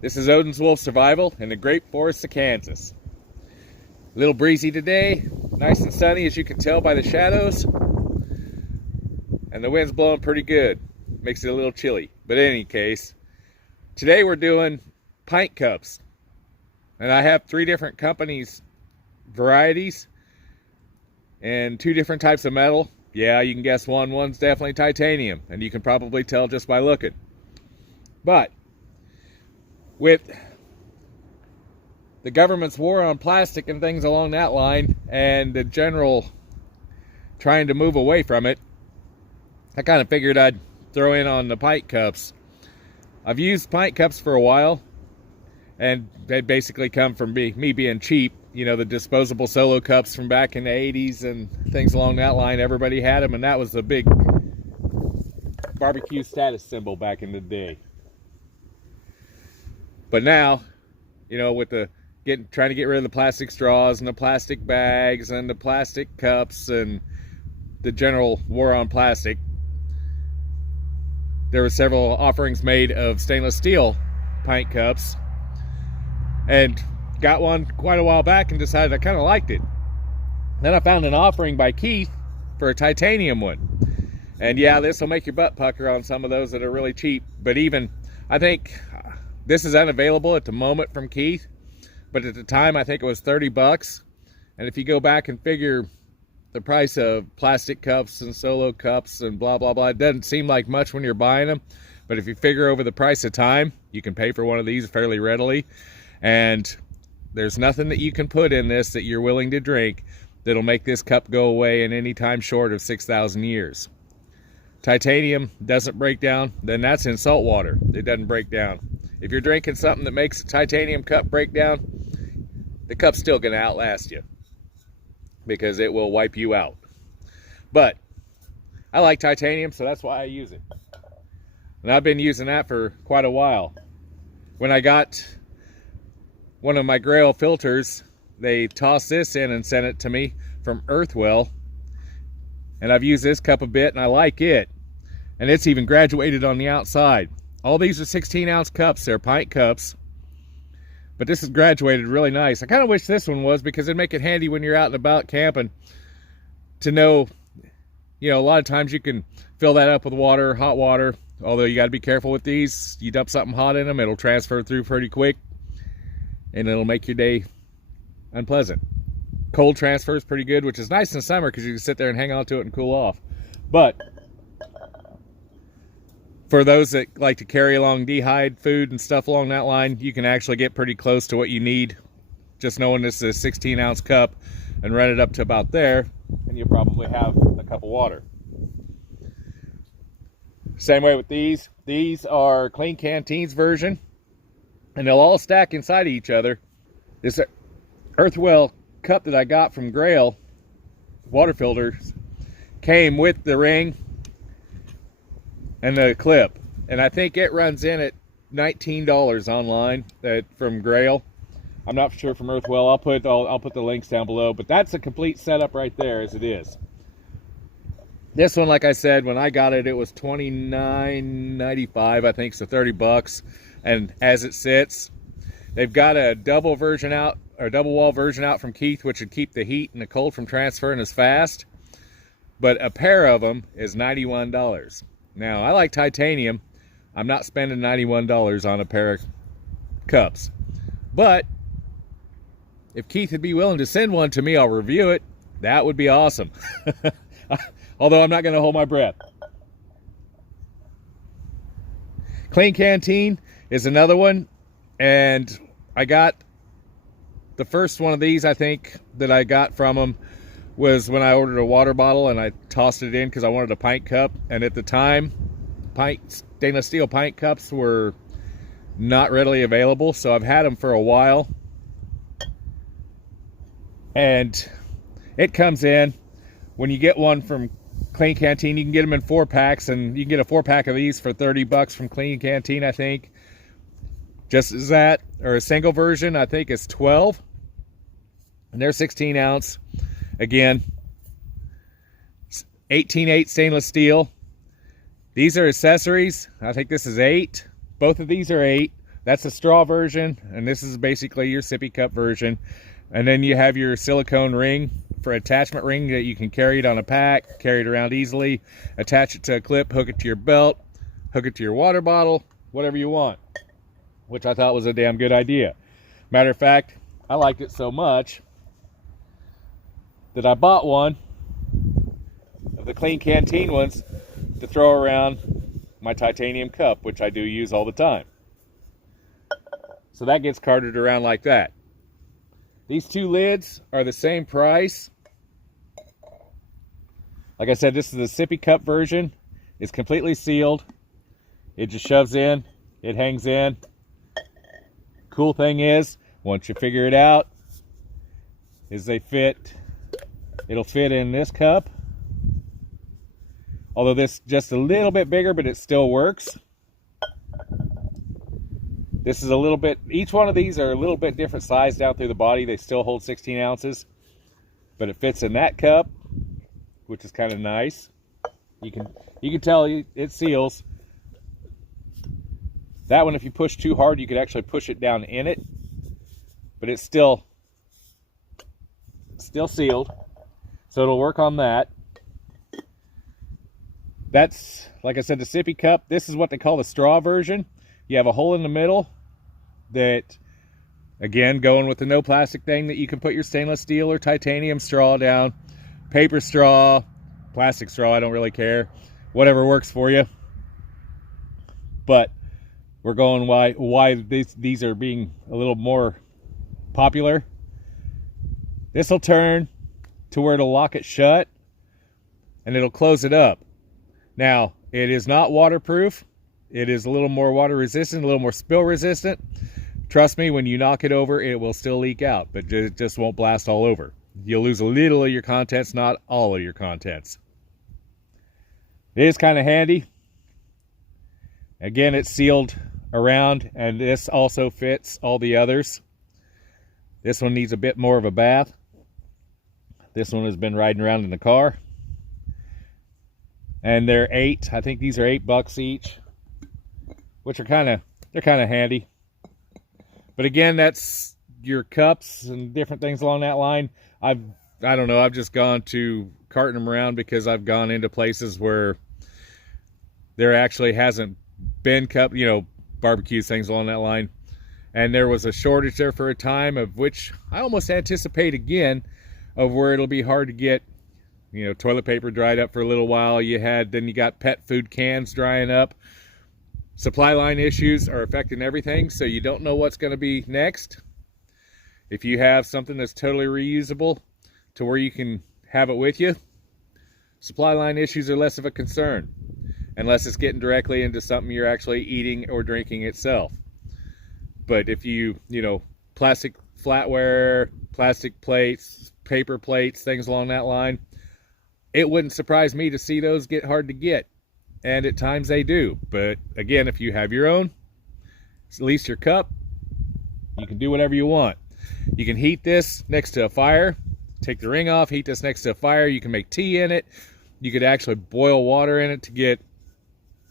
This is Odin's Wolf Survival in the great forests of Kansas. A little breezy today, nice and sunny as you can tell by the shadows, and the wind's blowing pretty good. Makes it a little chilly, but in any case, today we're doing pint cups, and I have 3 different companies, varieties, and 2 different types of metal. Yeah, you can guess one. One's definitely titanium, and you can probably tell just by looking. But with the government's war on plastic and things along that line, and the general trying to move away from it, I kind of figured I'd throw in on the pint cups. I've used pint cups for a while, and they basically come from me being cheap. You know, the disposable solo cups from back in the 80s and things along that line. Everybody had them, and that was the big barbecue status symbol back in the day. But now, you know, with the trying to get rid of the plastic straws and the plastic bags and the plastic cups and the general war on plastic, there were several offerings made of stainless steel pint cups, and got one quite a while back and decided I kind of liked it. Then I found an offering by Keith for a titanium one, and yeah, this will make your butt pucker on some of those that are really cheap. But even, I think this is unavailable at the moment from Keith, but at the time I think it was 30 bucks. And if you go back and figure the price of plastic cups and solo cups and blah blah blah, it doesn't seem like much when you're buying them, but if you figure over the price of time, you can pay for one of these fairly readily. And there's nothing that you can put in this that you're willing to drink that'll make this cup go away in any time short of 6,000 years. Titanium doesn't break down, then that's in salt water. It doesn't break down. If you're drinking something that makes a titanium cup break down, the cup's still going to outlast you, because it will wipe you out. But I like titanium, so that's why I use it. And I've been using that for quite a while. When I got one of my Grail filters, they tossed this in and sent it to me from Earthwell. And I've used this cup a bit, and I like it. And it's even graduated on the outside. All these are 16-ounce cups. They're pint cups. But this is graduated really nice. I kind of wish this one was, because it'd make it handy when you're out and about camping to know, you know, a lot of times you can fill that up with water, hot water. Although you got to be careful with these. You dump something hot in them, it'll transfer through pretty quick, and it'll make your day unpleasant. Cold transfer is pretty good, which is nice in the summer because you can sit there and hang on to it and cool off. But for those that like to carry along dehydrated food and stuff along that line, you can actually get pretty close to what you need just knowing this is a 16-ounce cup, and run it up to about there, and you'll probably have a cup of water. Same way with these. These are Clean Canteen's version, and they'll all stack inside of each other. This Earthwell cup that I got from Grail water filters came with the ring and the clip, and I think it runs in at $19 online from Grail. I'm not sure from Earthwell. I'll put the links down below, but that's a complete setup right there as it is. This one, like I said, when I got it, it was $29.95, I think, so 30 bucks. And as it sits, they've got a double version out, or double wall version out from Keith, which would keep the heat and the cold from transferring as fast. But a pair of them is $91. Now, I like titanium. I'm not spending $91 on a pair of cups. But if Keith would be willing to send one to me, I'll review it. That would be awesome. Although I'm not going to hold my breath. Clean Canteen is another one. And I got the first one of these, I think, that I got from them was when I ordered a water bottle, and I tossed it in because I wanted a pint cup. And at the time, stainless steel pint cups were not readily available. So I've had them for a while. And it comes in, when you get one from Clean Canteen, you can get them in 4-packs, and you can get a 4-pack of these for 30 bucks from Clean Canteen, I think. Just as that, or a single version, I think is 12. And they're 16-ounce. Again, 18/8 stainless steel. These are accessories. I think this is 8. Both of these are 8. That's a straw version, and this is basically your sippy cup version. And then you have your silicone ring for attachment ring that you can carry it on a pack, carry it around easily, attach it to a clip, hook it to your belt, hook it to your water bottle, whatever you want, which I thought was a damn good idea. Matter of fact, I liked it so much that I bought one of the clean canteen ones to throw around my titanium cup, which I do use all the time. So that gets carted around like that. These two lids are the same price. Like I said, this is the sippy cup version. It's completely sealed. It just shoves in, it hangs in. Cool thing is, once you figure it out, is it'll fit in this cup. Although this is just a little bit bigger, but it still works. This is a little bit, each one of these are a little bit different size down through the body. They still hold 16 ounces, but it fits in that cup, which is kind of nice. You can tell it seals. That one, if you push too hard, you could actually push it down in it, but it's still sealed, so it'll work on that. That's, like I said, the sippy cup. This is what they call the straw version. You have a hole in the middle that, again, going with the no plastic thing, that you can put your stainless steel or titanium straw down. Paper straw, plastic straw, I don't really care. Whatever works for you. But we're going why these are being a little more popular. This will turn to where it'll lock it shut and it'll close it up. Now, it is not waterproof. It is a little more water resistant, a little more spill resistant. Trust me, when you knock it over, it will still leak out, but it just won't blast all over. You'll lose a little of your contents, not all of your contents. It is kind of handy. Again, it's sealed around, and this also fits all the others. This one needs a bit more of a bath. This one has been riding around in the car. And they're I think these are $8 each, which are they're kind of handy. But again, that's your cups and different things along that line. I don't know, I've just gone to carting them around because I've gone into places where there actually hasn't been barbecues, things along that line. And there was a shortage there for a time, of which I almost anticipate again, of where it'll be hard to get, toilet paper dried up for a little while. Then you got pet food cans drying up. Supply line issues are affecting everything, so you don't know what's going to be next. If you have something that's totally reusable to where you can have it with you, supply line issues are less of a concern, unless it's getting directly into something you're actually eating or drinking itself. But if plastic flatware, plastic plates, paper plates, things along that line, it wouldn't surprise me to see those get hard to get. And at times they do. But again, if you have your own, at least your cup, you can do whatever you want. You can heat this next to a fire, take the ring off, heat this next to a fire. You can make tea in it. You could actually boil water in it to get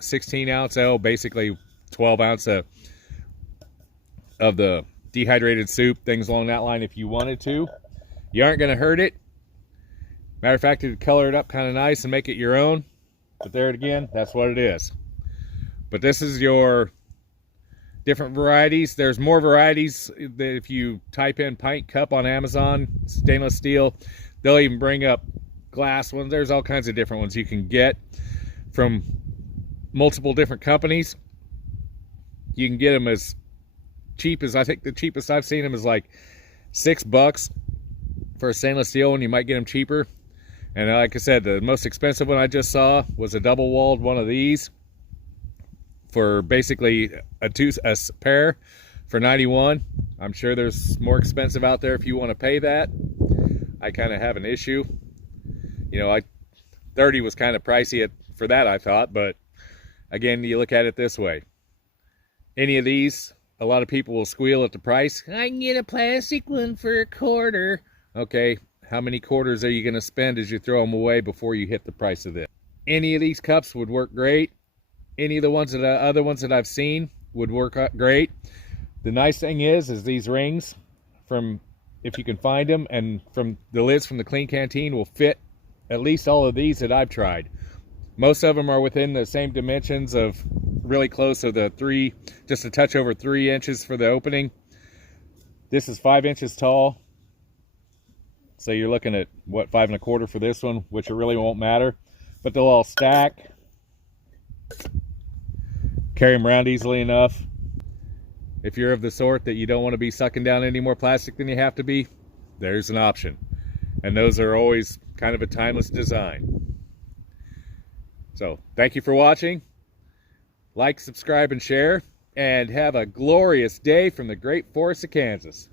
16 ounce, basically 12 ounce of the dehydrated soup, things along that line if you wanted to. You aren't going to hurt it. Matter of fact, it'd color it up kind of nice and make it your own. But there again, that's what it is. But this is your different varieties. There's more varieties that if you type in pint cup on Amazon, stainless steel, they'll even bring up glass ones. There's all kinds of different ones you can get from multiple different companies. You can get them as cheap as, I think the cheapest I've seen them is like $6 for a stainless steel one. You might get them cheaper. And like I said, the most expensive one I just saw was a double-walled one of these for basically a pair for $91. I'm sure there's more expensive out there if you want to pay that. I kind of have an issue. $30 was kind of pricey for that, I thought. But again, you look at it this way. Any of these, a lot of people will squeal at the price. I can get a plastic one for $1. Okay. How many quarters are you going to spend as you throw them away before you hit the price of this? Any of these cups would work great. Any of the other ones that I've seen would work out great. The nice thing is these rings, from, if you can find them, and from the lids from the Clean Canteen will fit at least all of these that I've tried. Most of them are within the same dimensions of really close to the 3, just a touch over 3 inches for the opening. This is 5 inches tall. So you're looking at, what, 5 1/4 for this one, which it really won't matter. But they'll all stack. Carry them around easily enough. If you're of the sort that you don't want to be sucking down any more plastic than you have to be, there's an option. And those are always kind of a timeless design. So, thank you for watching. Like, subscribe, and share. And have a glorious day from the great forests of Kansas.